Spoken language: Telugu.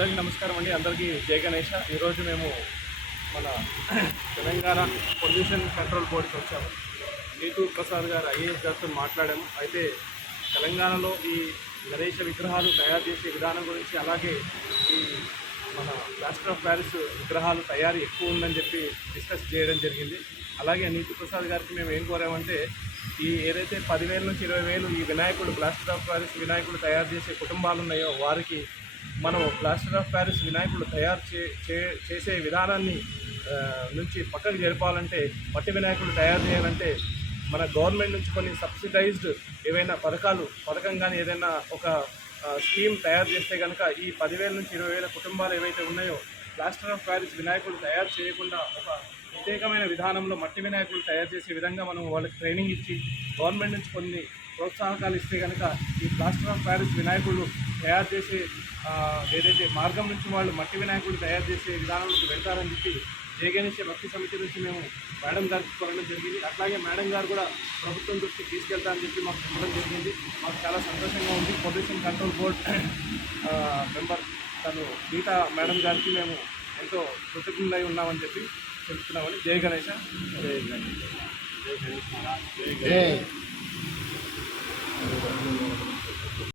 అందరికీ నమస్కారం అండి. అందరికీ జై గణేష. ఈరోజు మేము మన తెలంగాణ పొల్యూషన్ కంట్రోల్ బోర్డుకి వచ్చాము. నీతూ ప్రసాద్ గారు ఐఏఎస్ గారితో మాట్లాడాము. అయితే తెలంగాణలో ఈ గణేష విగ్రహాలు తయారు చేసే విధానం గురించి, అలాగే ఈ మన ప్లాస్టర్ ఆఫ్ ప్యారిస్ విగ్రహాలు తయారీ ఎక్కువ ఉందని చెప్పి డిస్కస్ చేయడం జరిగింది. అలాగే నీతూ ప్రసాద్ గారికి మేము ఏం కోరామంటే, ఈ ఏదైతే 10,000 నుంచి 20,000 ఈ వినాయకుడు ప్లాస్టర్ ఆఫ్ ప్యారిస్ వినాయకుడు తయారు చేసే కుటుంబాలు ఉన్నాయో వారికి మనం ప్లాస్టర్ ఆఫ్ ప్యారిస్ వినాయకుడు తయారు చేసే విధానాన్ని నుంచి పక్కకు జరపాలంటే, మట్టి వినాయకుడు తయారు చేయాలంటే మన గవర్నమెంట్ నుంచి కొన్ని సబ్సిడైజ్డ్ ఏవైనా పథకం కానీ ఏదైనా ఒక స్కీమ్ తయారు చేస్తే కనుక ఈ 10,000 నుంచి 20,000 కుటుంబాలు ఏవైతే ఉన్నాయో ప్లాస్టర్ ఆఫ్ ప్యారిస్ వినాయకుడు తయారు చేయకుండా ఒక ప్రత్యేకమైన విధానంలో మట్టి వినాయకుడు తయారు చేసే విధంగా మనం వాళ్ళకి ట్రైనింగ్ ఇచ్చి గవర్నమెంట్ నుంచి కొన్ని ప్రోత్సాహకాలు ఇస్తే కనుక ఈ ప్లాస్టర్ ఆఫ్ ప్యారిస్ వినాయకుడు తయారు చేసే ఏదైతే మార్గం నుంచి వాళ్ళు మట్టి వినాయకుడు తయారు చేసే విధానంలోకి వెళ్తారని చెప్పి జై గణేష భక్తి సమితి నుంచి మేము మేడం గారికి కోరడం జరిగింది. అట్లాగే మేడం గారు కూడా ప్రభుత్వం దృష్టికి తీసుకెళ్తారని చెప్పి మాకు చెప్పడం జరిగింది. మాకు చాలా సంతోషంగా ఉంది. పొల్యూషన్ కంట్రోల్ బోర్డ్ మెంబర్ తను గీతా మేడం గారికి మేము ఎంతో కృతజ్ఞులై ఉన్నామని చెప్పి చెప్తున్నామని. జై గణేష. జై గణేష్. జై గణేష్ మహారాజ్. జై.